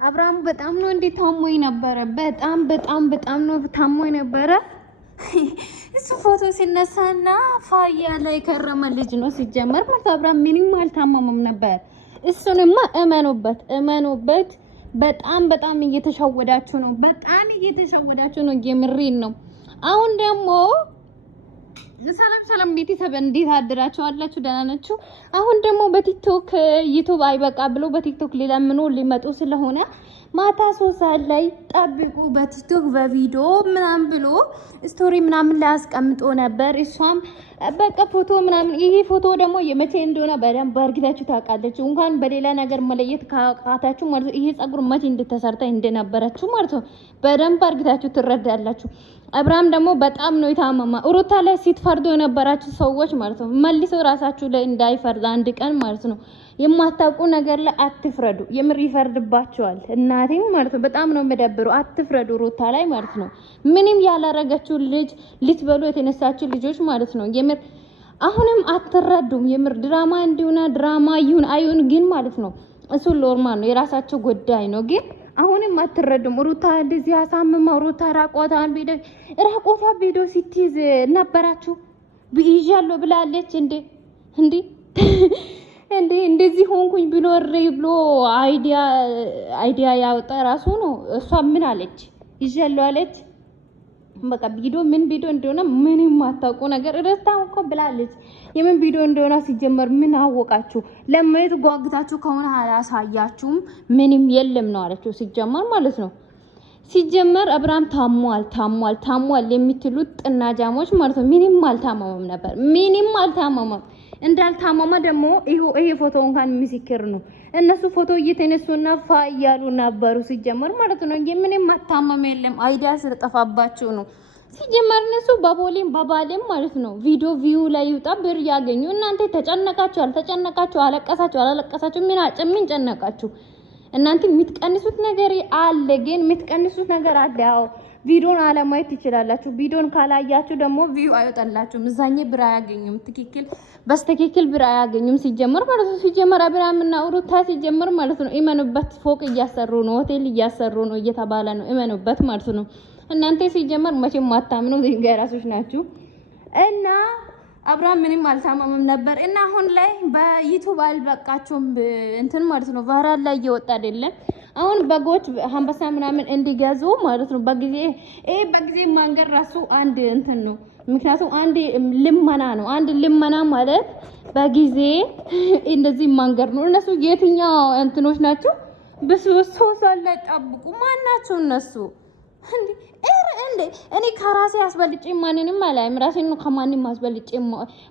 አብርሃም በጣም ነው እንዴ ታሞኝ ነበረ። በጣም ነው ታሞኝ ነበረ። እሱ ፎቶ ሲነሳና ፋያ ላይ ከረመ ልጅ ነው ሲጀመር ማለት አብርሃም ምንም አልታመመም ነበር። እሱንማ እመኑበት። በጣም እየተሸወዳችሁ ነው። የምሬን ነው። አሁን ደግሞ ሰላም ቤተሰብ እንዴት አድራችኋላችሁ? ደህና ናችሁ? አሁን ደግሞ በቲክቶክ ዩቲዩብ አይበቃ ብሎ በቲክቶክ ሊለምኑ ሊመጡ ስለሆነ ማታ 3 ሰዓት ላይ ጠብቁ። በቲክቶክ በቪዲዮ ምናምን ብሎ ስቶሪ ምናምን ላይ አስቀምጦ ነበር። እሷም በቃ ፎቶ ምናምን ይሄ ፎቶ ደግሞ የመቼ እንደሆነ በደንብ አርግታችሁ ታውቃላችሁ። እንኳን በሌላ ነገር መለየት ካቃታችሁ ማለት ነው። ይሄ ጸጉር መቼ እንደተሰርታ እንደነበረችሁ ማለት ነው በደንብ አርግታችሁ ትረዳላችሁ። አብርሃም ደግሞ በጣም ነው የታመማ። ሩታ ላይ ሲትፈርዱ የነበራችሁ ሰዎች ማለት ነው መልሶ ራሳችሁ ላይ እንዳይፈርድ አንድ ቀን ማለት ነው የማታውቁ ነገር ላይ አትፍረዱ። የምር ይፈርድባቸዋል። እናቴም ማለት ነው በጣም ነው የሚደብሩ። አትፍረዱ ሩታ ላይ ማለት ነው። ምንም ያላረገችው ልጅ ልትበሉ የተነሳችሁ ልጆች ማለት ነው የምር አሁንም አትረዱም። የምር ድራማ እንዲሆነ ድራማ ይሁን አይሁን ግን ማለት ነው እሱ ኖርማል ነው፣ የራሳቸው ጉዳይ ነው። ግን አሁንም አትረዱም። ሩታ እንደዚህ አሳምማ ሩታ ራቆታን ቪዲዮ ሲቲዝ ነበራችሁ ብይዣለሁ ብላለች እንዴ እንደዚህ ሆንኩኝ ብሎ ብሎ አይዲያ ያወጣ ራሱ ነው። እሷ ምን አለች? ይዣለሁ አለች። በቃ ቪዲዮ እንደሆነ ምንም ማታውቁ ነገር ረስታው እኮ ብላለች። የምን ቪዲዮ እንደሆነ ሲጀመር ምን አወቃችሁ? ለማየት ጓግታችሁ ከሆነ አላሳያችሁም። ምንም የለም ነው አለችው ሲጀመር ማለት ነው። ሲጀመር አብርሃም ታሟል የምትሉት ጥናጃሞች ማለት ነው ምንም አልታመመም ነበር። እንዳልታመመ ደግሞ ይሄ ፎቶ እንኳን ምስክር ነው። እነሱ ፎቶ እየተነሱና ፋያሉ ነበሩ ሲጀመር ማለት ነው። ምንም ማታመም የለም። አይዲያ ስለጠፋባቸው ነው ሲጀመር። እነሱ በባሌም ማለት ነው ቪዲዮ ቪው ላይ ይውጣ ብር ያገኙ። እናንተ ተጨነቃችሁ፣ አለቀሳችሁ ምን ጨነቃችሁ? እናንተ የምትቀንሱት ነገር አለ። ያው ቪዲዮን አለማየት ትችላላችሁ። ቪዲዮን ካላያችሁ ደግሞ ቪው አይወጣላችሁም። እዛኛ ብር አያገኙም። በስተክክል ብር አያገኙም ሲጀመር ማለት ነው። ሲጀመር አብርሃምና ሩታ ሲጀመር ማለት ነው እመኑበት፣ ፎቅ እያሰሩ ነው፣ ሆቴል እያሰሩ ነው እየተባለ ነው። እመኑበት ማለት ነው። እናንተ ሲጀመር መቼም ማታምኑ ገራሶች ናችሁ። እና አብርሃም ምንም አልታመመም ነበር። እና አሁን ላይ በዩቲዩብ አልበቃቸውም እንትን ማለት ነው። ቫይራል ላይ እየወጣ አይደለም። አሁን በጎች አንበሳ ምናምን እንዲገዙ ማለት ነው በጊዜ ማንገር ራሱ አንድ እንትን ነው። ምክንያቱም አንድ ልመና ማለት በጊዜ እንደዚህ ማንገር ነው። እነሱ የትኛው እንትኖች ናቸው? በሶስት ላይ ጠብቁ። ማናቸው እነሱ? እኔ ከራሴ አስበልጬ ማንንም አላይም። ራሴን ነው ከማንንም አስበልጬ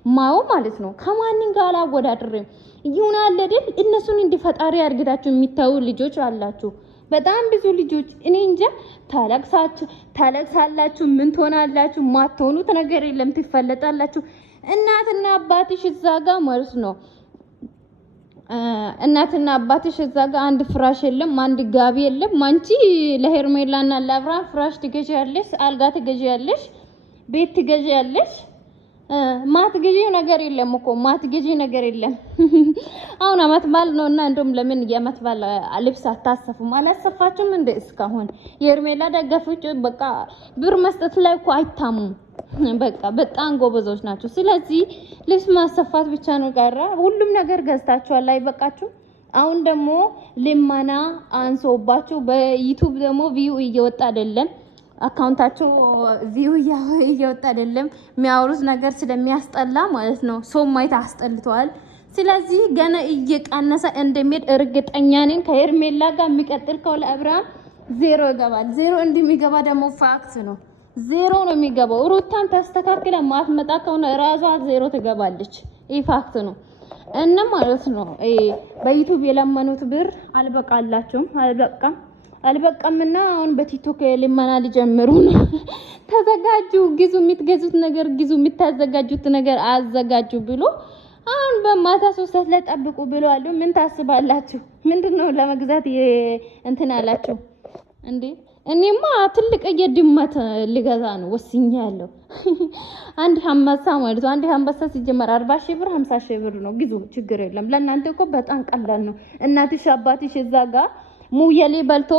ማው ማለት ነው። ከማንንም ጋር አላወዳድርም። ይሁናል አይደል? እነሱን እንዲፈጣሪ አርግታችሁ የሚታዩ ልጆች አላችሁ፣ በጣም ብዙ ልጆች። እኔ እንጃ ታለቅሳላችሁ፣ ምን ትሆናላችሁ? ማትሆኑት ነገር የለም፣ ትፈለጣላችሁ። እናትና አባትሽ እዛ ጋር ማለት ነው እናትና አባትሽ እዛ ጋር አንድ ፍራሽ የለም፣ አንድ ጋቢ የለም። አንቺ ለሄርሜላና ለአብርሃም ፍራሽ ትገዣለሽ፣ አልጋ ትገዣለሽ፣ ቤት ትገዣለሽ። ማትገዢው ነገር የለም እኮ ነገር የለም። አሁን አመት በዓል ነውና እንደውም ለምን የአመት በዓል ልብስ አታሰፉም? አላሰፋችሁም እንደ እስካሁን? የሄርሜላ ደጋፊዎች በቃ ብር መስጠት ላይ እኮ አይታሙም። በቃ በጣም ጎበዞች ናቸው። ስለዚህ ልብስ ማሰፋት ብቻ ነው ቀረ። ሁሉም ነገር ገዝታችኋል፣ አይበቃችሁ? አሁን ደግሞ ልመና አንሶባችሁ በዩቲዩብ ደግሞ ቪው እየወጣ አይደለም፣ አካውንታቸው ቪው እየወጣ አይደለም። የሚያወሩት ነገር ስለሚያስጠላ ማለት ነው። ሰው ማየት አስጠልቷል። ስለዚህ ገና እየቀነሰ እንደሚሄድ እርግጠኛ ነኝ። ከሄርሜላ ጋር የሚቀጥል ከሆነ አብርሃም ዜሮ ይገባል። ዜሮ እንደሚገባ ደግሞ ፋክት ነው። ዜሮ ነው የሚገባው። ሩታን ተስተካክለ ማትመጣ ከሆነ ራሷ ዜሮ ትገባለች። ይህ ፋክት ነው። እና ማለት ነው በዩቲዩብ የለመኑት ብር አልበቃላቸውም፣ አልበቃምና አሁን በቲክቶክ ልመና ሊጀምሩ ነው። ተዘጋጁ፣ ግዙ፣ የምትገዙት ነገር ግዙ፣ የምታዘጋጁት ነገር አዘጋጁ ብሎ አሁን በማታ 3 ሰዓት ላይ ጠብቁ ብለዋል። ምን ታስባላችሁ? ምንድነው ለመግዛት እንትን አላችሁ እንዴ? እኔማ ትልቅ የድመት ልገዛ ነው ወስኛለሁ። አንድ አንበሳ ማለት ነው። አንድ አንበሳ ሲጀመር 40 ሺህ ብር 50 ሺህ ብር ነው። ግዙ፣ ችግር የለም። ለእናንተ እኮ በጣም ቀላል ነው። እናትሽ አባትሽ እዛ ጋር ሙየሌ በልቶ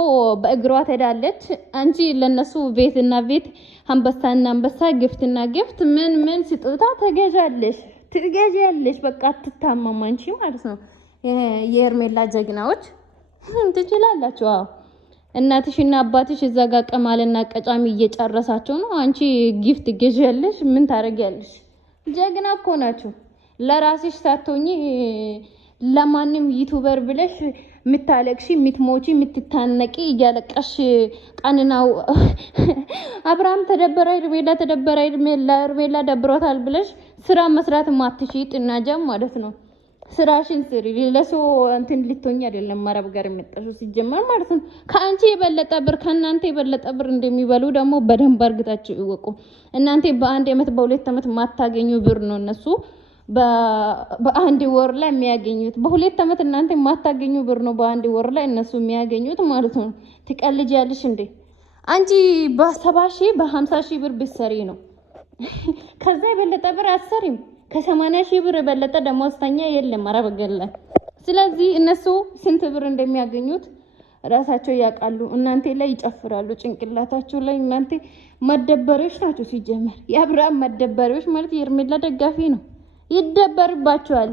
በእግሯ ትሄዳለች። አንቺ ለነሱ ቤትና ቤት አንበሳና አንበሳ ግፍትና ግፍት ምን ስጦታ ትገዣለሽ። በቃ አትታመሙ አንቺ ማለት ነው። የሄርሜላ ጀግናዎች ትችላላችሁ። አዎ እናትሽና አባትሽ እዛ ጋር ቀማልና ቀጫሚ እየጨረሳቸው ነው። አንቺ ጊፍት ገዣለሽ። ምን ታረጋለሽ? ጀግና እኮ ናችሁ። ለራስሽ ሳትሆኚ ለማንም ዩቲዩበር ብለሽ ምታለቅሺ ምትሞቺ ምትታነቂ እያለቀሽ ቀንናው አብርሃም ተደበረ ሄርሜላ ደብሮታል ብለሽ ስራ መስራት ማትሺ ጥናጃም ማለት ነው። ስራሽን ስሪ። ለሰው እንትን ልትሆኚ አይደለም አረብ ጋር የመጣሽው ሲጀመር ማለት ነው። ከአንቺ የበለጠ ብር ከእናንተ የበለጠ ብር እንደሚበሉ ደግሞ በደንብ አርግታችሁ ይወቁ። እናንተ በአንድ አመት በሁለት አመት ማታገኙ ብር ነው እነሱ በአንድ ወር ላይ የሚያገኙት። በሁለት አመት እናንተ ማታገኙ ብር ነው በአንድ ወር ላይ እነሱ የሚያገኙት ማለት ነው። ትቀልጃለሽ እንዴ? አንቺ በ70 ሺህ በ50 ሺህ ብር ብትሰሪ ነው ከዛ የበለጠ ብር አትሰሪም። ከ80 ሺህ ብር የበለጠ ደሞዝተኛ የለም አረብ ሀገር ላይ። ስለዚህ እነሱ ስንት ብር እንደሚያገኙት ራሳቸው ያውቃሉ። እናንተ ላይ ይጨፍራሉ ጭንቅላታቸው ላይ። እናንተ መደበሪዎች ናቸው ሲጀመር። የአብርሃም መደበሪዎች ማለት የሄርሜላ ደጋፊ ነው። ይደበርባቸዋል።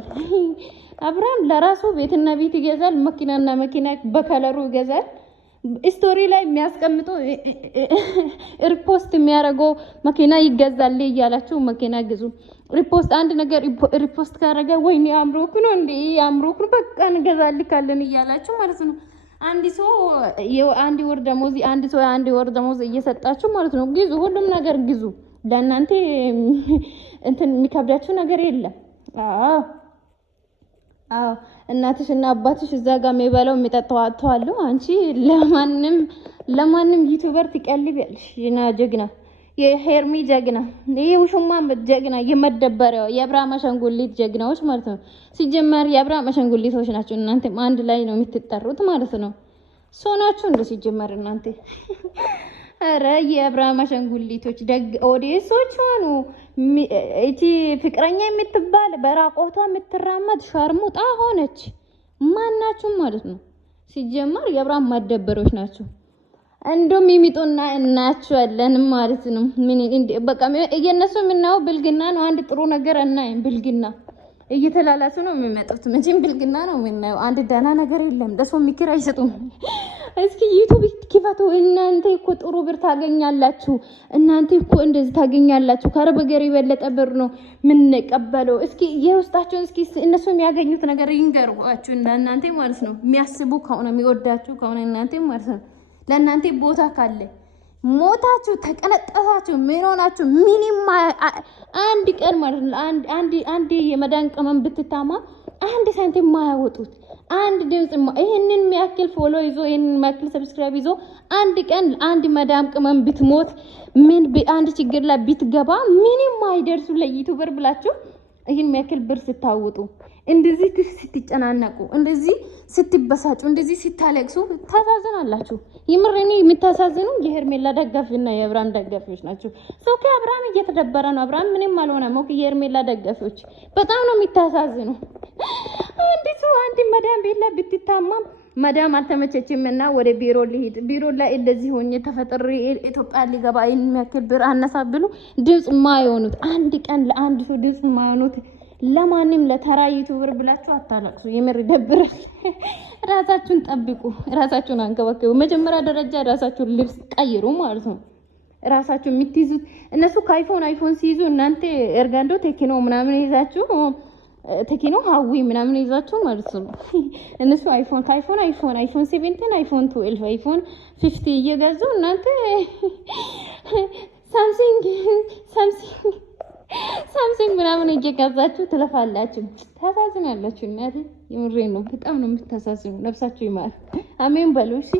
አብርሃም ለራሱ ቤትና ቤት ይገዛል፣ መኪናና መኪና በከለሩ ይገዛል። ስቶሪ ላይ የሚያስቀምጡ ሪፖስት የሚያደርገው መኪና ይገዛል እያላችሁ መኪና ግዙ። ሪፖስት አንድ ነገር ሪፖስት ካደረገ ወይኔ አምሮክ ነው እንዴ አምሮክ ነው በቃ እንገዛልካለን እያላችሁ ማለት ነው። አንድ ሰው አንድ ወር ደሞዝ እየሰጣችሁ ማለት ነው። ግዙ፣ ሁሉም ነገር ግዙ። ለእናንተ እንትን የሚከብዳችሁ ነገር የለም። አዎ እናትሽና አባትሽ እዛ ጋር የሚበላው የሚጠጣው አጥተዋል። አንቺ ለማንም ዩቲዩበር ትቀልቢያለሽ። እና ጀግና የሄርሚ ጀግና የውሽማ ጀግና የመደበሪያው የአብርሃም አሻንጉሊት ጀግናዎች ማለት ነው። ሲጀመር የአብርሃም አሻንጉሊቶች ናቸው። እናንተ አንድ ላይ ነው የምትጠሩት ማለት ነው። ሶናችሁ እንደ ሲጀመር እናንተ አረ የአብርሃም አሻንጉሊቶች ደግ ኦዲየንሶች ሆኑ። እቺ ፍቅረኛ የምትባል በራቆቷ የምትራመድ ሻርሙጣ ሆነች። ማናችሁ ማለት ነው። ሲጀመር የአብርሃም ማደበሮች ናቸው። እንደውም የሚጡና እናያቸዋለን ማለት ነው። ምን በቃ እየነሱ የምናየው ብልግና ነው። አንድ ጥሩ ነገር እናይም። ብልግና እየተላላሱ ነው የሚመጡት። መቼም ብልግና ነው የምናየው። አንድ ዳና ነገር የለም። ለሰው ምክር አይሰጡም። እስኪ ዩቲዩብ ክፈቱ። እናንተ እኮ ጥሩ ብር ታገኛላችሁ። እናንተ እኮ እንደዚህ ታገኛላችሁ። ከአረብ ሀገር የበለጠ ብር ነው የምንቀበለው። እስኪ የውስጣችሁን እስኪ እነሱ የሚያገኙት ነገር ይንገሯችሁ። እናንተ ማለት ነው የሚያስቡ ከሆነ የሚወዳችሁ ከሆነ እናንተ ማለት ነው ለእናንተ ቦታ ካለ ሞታችሁ ተቀነጠሳችሁ ምን ሆናችሁ ምንም አንድ ቀን ማለት ነው አንድ የመዳን ቅመም ብትታማ አንድ ሳንቲም ማያወጡት አንድ ድምጽ ይሄንን የሚያክል ፎሎ ይዞ ይሄንን የሚያክል ሰብስክራይብ ይዞ አንድ ቀን አንድ መዳም ቅመም ብትሞት ምን በአንድ ችግር ላይ ብትገባ ምንም አይደርሱ ለዩቲዩበር ብላችሁ ይሄን የሚያክል ብር ስታወጡ እንደዚህ ስትጨናነቁ እንደዚህ ስትበሳጩ እንደዚህ ስታለቅሱ ታሳዝናላችሁ። የምሬኔ የምታሳዝኑ የሄርሜላ ደጋፊና የአብርሃም ደጋፊዎች ናቸው። ሰው ከአብርሃም እየተደበረ ነው። አብርሃም ምንም አልሆነም። የሄርሜላ ደጋፊዎች በጣም ነው የሚታሳዝኑ። አንድ መዳም ቤት ላይ ብትታማም መዳም አልተመቸችምና ወደ ቢሮ ሊሄድ ቢሮ ላይ እንደዚህ ሆኜ ተፈጥሬ ኢትዮጵያ ሊገባ የሚያክል ብር አነሳ ብሎ ድምጽ ማይሆኑት አንድ ቀን ለአንድ ሰው ድምጽ ማይሆኑት ለማንም ለተራ ዩቲዩበር ብላችሁ አታለቅሱ። የምር ይደብራል። ራሳችሁን ጠብቁ፣ ራሳችሁን አንከባከቡ። መጀመሪያ ደረጃ ራሳችሁን ልብስ ቀይሩ ማለት ነው። ራሳችሁ የምትይዙት እነሱ ከአይፎን ሲይዙ እናንተ ኤርጋንዶ ቴክኖ ምናምን ይዛችሁ ቴክኖ ሀዊ ምናምን ይዛችሁ ማለት ነው። እነሱ አይፎን 17 አይፎን 12 አይፎን 50 እየገዙ እናንተ ሳምሰንግ ምናምን እየገዛችሁ ትለፋላችሁ። ታሳዝናላችሁ። እናቴ የምሬን ነው። በጣም ነው የምታሳዝኑ። ነፍሳችሁ ይማር። አሜን በሉ እሺ።